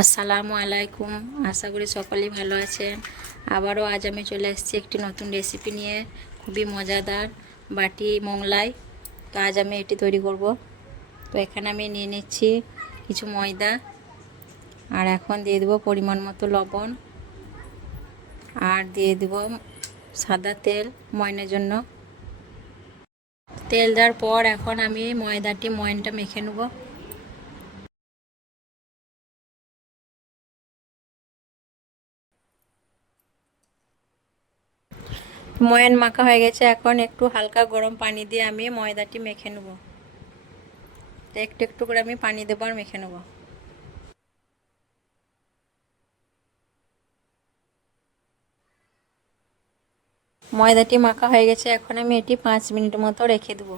আসসালামু আলাইকুম। আশা করি সকলেই ভালো আছেন। আবারও আজ আমি চলে এসেছি একটি নতুন রেসিপি নিয়ে, খুবই মজাদার বাটি মোগলাই। তো আজ আমি এটি তৈরি করব। তো এখানে আমি নিয়ে নিচ্ছি কিছু ময়দা, আর এখন দিয়ে দেবো পরিমাণ মতো লবণ, আর দিয়ে দেবো সাদা তেল ময়নের জন্য। তেল দেওয়ার পর এখন আমি ময়নটা মেখে নেব। ময়ান মাখা হয়ে গেছে, এখন একটু হালকা গরম পানি দিয়ে আমি ময়দাটি মেখে নেব। একটু একটু করে আমি পানি দেবো আর মেখে নেব। ময়দাটি মাখা হয়ে গেছে, এখন আমি এটি 5 মিনিট মতো রেখে দেবো।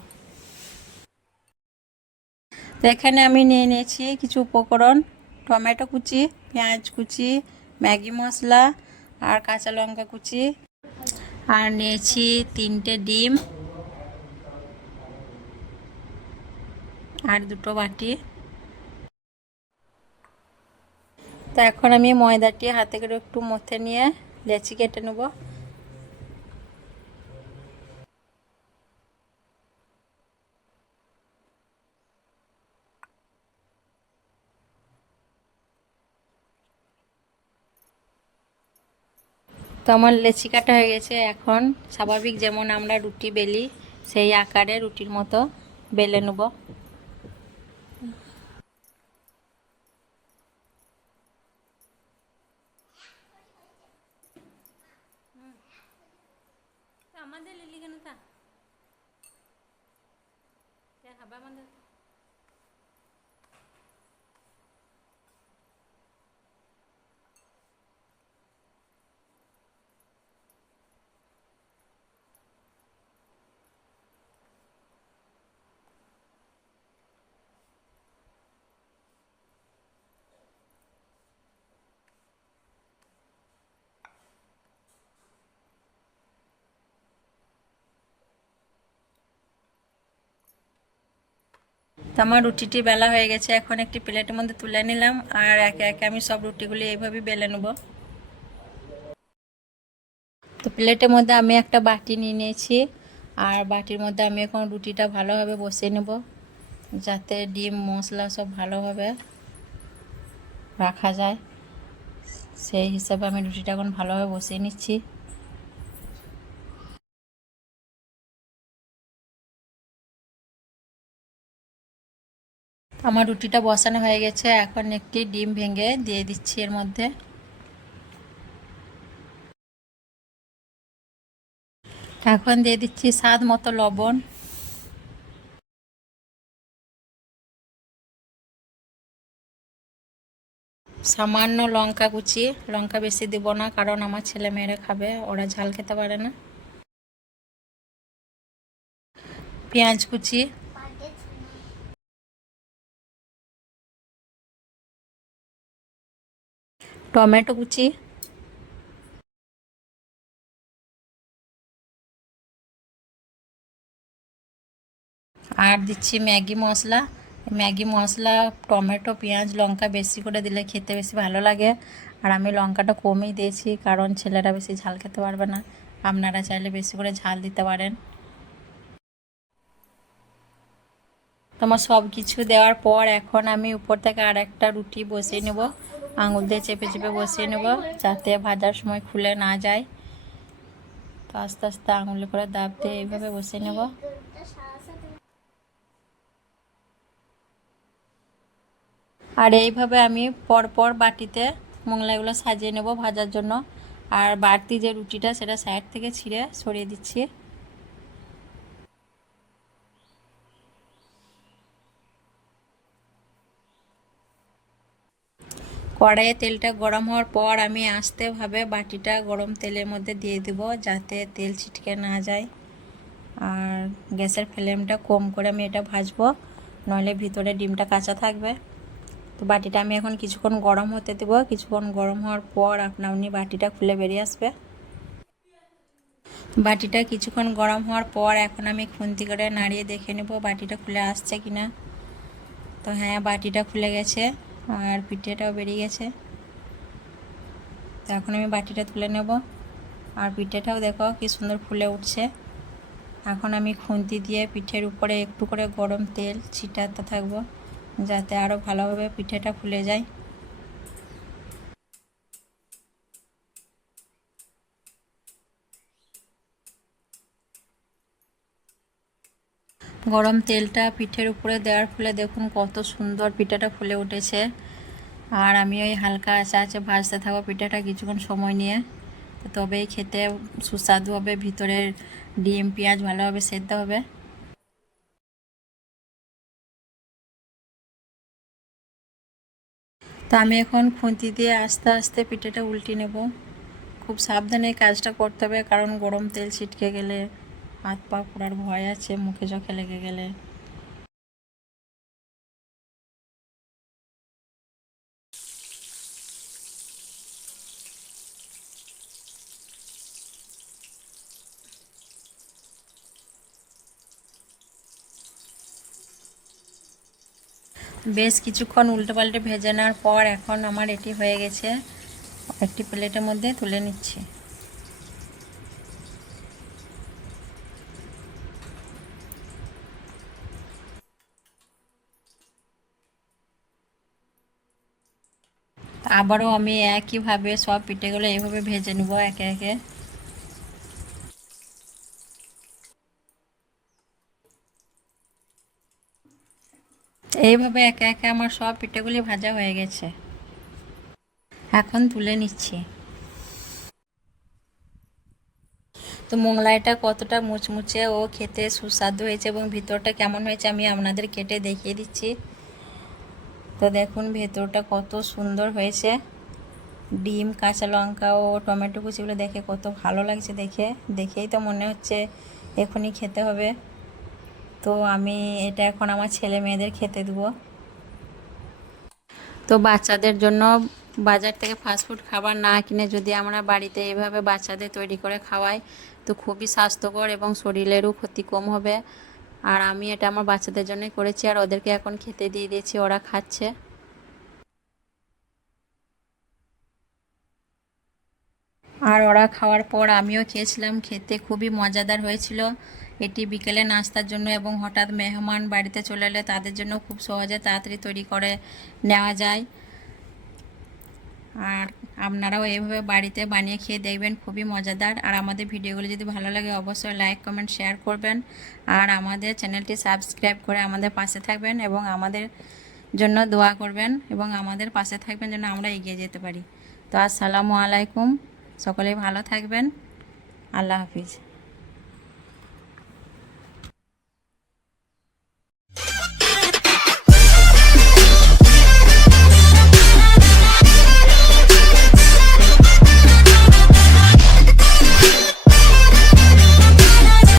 তো এখানে আমি নিয়ে নিয়েছি কিছু উপকরণ: টমেটো কুচি, পেঁয়াজ কুচি, ম্যাগি মশলা আর কাঁচা লঙ্কা কুচি, আর নিয়েছি 3টে ডিম আর 2টো বাটি। তো এখন আমি ময়দাটি হাতে করে একটু মথে নিয়ে লেচি কেটে নেব। তো আমার লেচি কাটা হয়ে গেছে, এখন স্বাভাবিক যেমন আমরা রুটি বেলি সেই আকারে রুটির মতো বেলে নেব। আমাদের লিলি কেন তা খাবার আমাদের তো আমার রুটিটি বেলা হয়ে গেছে, এখন একটি প্লেটের মধ্যে তুলে নিলাম, আর একে একে আমি সব রুটিগুলি এইভাবে বেলে নেব। তো প্লেটের মধ্যে আমি একটা বাটি নিয়ে নিয়েছি, আর বাটির মধ্যে আমি এখন রুটিটা ভালোভাবে বসিয়ে নেব, যাতে ডিম মশলা সব ভালোভাবে রাখা যায়। সেই হিসাবে আমি রুটিটা এখন ভালোভাবে বসিয়ে নিচ্ছি। আমার রুটিটা বসানো হয়ে গেছে, এখন একটি ডিম ভেঙে দিয়ে দিচ্ছি এর মধ্যে। এখন দিয়ে দিচ্ছি স্বাদ মতো লবণ, সামান্য লঙ্কা কুচি। লঙ্কা বেশি দিব না, কারণ আমার ছেলে মেয়েরা খাবে, ওরা ঝাল খেতে পারে না। পেঁয়াজ কুচি, টমেটো কুচি, আর দিচ্ছি ম্যাগি মশলা। ম্যাগি মশলা, টমেটো, পেঁয়াজ, লঙ্কা বেশি করে দিলে খেতে বেশি ভালো লাগে, আর আমি লঙ্কাটা কমই দিয়েছি, কারণ ছেলেরা বেশি ঝাল খেতে পারবে না। আপনারা চাইলে বেশি করে ঝাল দিতে পারেন। তোমার সব কিছু দেওয়ার পর এখন আমি উপর থেকে আর একটা রুটি বসিয়ে নেব, আঙুল দিয়ে চেপে চেপে বসিয়ে নেব, যাতে ভাজার সময় খুলে না যায়। তো আস্তে আস্তে আঙুলে করে দাব দিয়ে এইভাবে বসিয়ে নেব। আর এইভাবে আমি পরপর বাটিতে মোগলাইগুলো সাজিয়ে নেব ভাজার জন্য। আর বাড়তি যে রুটিটা সেটা সাইড থেকে ছিঁড়ে সরিয়ে দিচ্ছি। কড়াইয়ে তেলটা গরম হওয়ার পর আমি আস্তেভাবে বাটিটা গরম তেলের মধ্যে দিয়ে দেব, যাতে তেল ছিটকে না যায়। আর গ্যাসের ফ্লেমটা কম করে আমি এটা ভাজবো, নইলে ভিতরে ডিমটা কাঁচা থাকবে। তো বাটিটা আমি এখন কিছুক্ষণ গরম হতে দেব। কিছুক্ষণ গরম হওয়ার পর আপনা আপনি বাটিটা খুলে বেরিয়ে আসবে। বাটিটা কিছুক্ষণ গরম হওয়ার পর এখন আমি খুন্তি করে নাড়িয়ে দেখে নেব বাটিটা খুলে আসছে কিনা। তো হ্যাঁ, বাটিটা খুলে গেছে। আর পিঠেটাও বেরিয়ে গেছে। তো এখন আমি বাটিটা তুলে নেব। আর পিঠেটাও দেখো কি সুন্দর ফুলে উঠছে। এখন আমি খুন্তি দিয়ে পিঠের উপরে একটু করে গরম তেল ছিটাতে থাকবো, যাতে আরও ভালোভাবে পিঠেটা ফুলে যায়। গরম তেলটা পিঠের উপরে দেওয়ার ফলে দেখুন কত সুন্দর পিঠাটা ফুলে উঠেছে। আর আমি ওই হালকা আঁচে আঁচে ভাজতে থাকবো পিঠাটা কিছুক্ষণ সময় নিয়ে, তবেই খেতে সুস্বাদু হবে। ভিতরের ডিম পেঁয়াজ ভালোভাবে সেদ্ধ হবে। তো আমি এখন খুন্তি দিয়ে আস্তে আস্তে পিঠাটা উল্টে নেব। খুব সাবধানে কাজটা করতে হবে, কারণ গরম তেল ছিটকে গেলে হাত পা পোড়ার ভয় আছে, মুখে চোখে লেগে গেলে। বেশ কিছুক্ষণ উল্টে পাল্টে ভেজে নেওয়ার পর এখন আমার এটি হয়ে গেছে। একটি প্লেটের মধ্যে তুলে নিচ্ছি। আবারও আমি একইভাবে সব পিঠেগুলো এইভাবে ভেজে নেব একে একে। এইভাবে একে একে আমার সব পিঠেগুলি ভাজা হয়ে গেছে। এখন তুলে নিচ্ছি। তো মোগলাইটা কতটা মুচমুচে ও খেতে সুস্বাদু হয়েছে এবং ভিতরটা কেমন হয়েছে আমি আপনাদের কেটে দেখিয়ে দিচ্ছি। তো দেখুন ভেতরটা কত সুন্দর হয়েছে। ডিম কাঁচা লঙ্কা ও টমেটো কুচিগুলো দেখে কত ভালো লাগছে। দেখেই তো মনে হচ্ছে এখনই খেতে হবে। তো আমি এটা এখন আমার ছেলে মেয়েদের খেতে দেবো। তো বাচ্চাদের জন্য বাজার থেকে ফাস্টফুড খাবার না কিনে যদি আমরা বাড়িতে এইভাবে বাচ্চাদের তৈরি করে খাওয়াই, তো খুবই স্বাস্থ্যকর এবং শরীরেরও ক্ষতি কম হবে। আর আমি এটা আমার বাচ্চাদের জন্যই করেছি, আর ওদেরকে এখন খেতে দিয়ে দিয়েছি, ওরা খাচ্ছে। আর ওরা খাওয়ার পর আমিও খেয়েছিলাম, খেতে খুবই মজাদার হয়েছিল। এটি বিকেলে নাস্তার জন্য এবং হঠাৎ মেহমান বাড়িতে চলে এলে তাদের জন্য খুব সহজে তাড়াতাড়ি তৈরি করে নেওয়া যায়। আর আপনারাও এইভাবে বাড়িতে বানিয়ে খেয়ে দেখবেন, খুবই মজাদার। আর আমাদের ভিডিওগুলো যদি ভালো লাগে অবশ্যই লাইক কমেন্ট শেয়ার করবেন। আর আমাদের চ্যানেলটি সাবস্ক্রাইব করে আমাদের পাশে থাকবেন এবং আমাদের জন্য দোয়া করবেন এবং আমাদের পাশে থাকবেন যেন আমরা এগিয়ে যেতে পারি। তো আসসালামু আলাইকুম, সকলেই ভালো থাকবেন। আল্লাহ হাফিজ।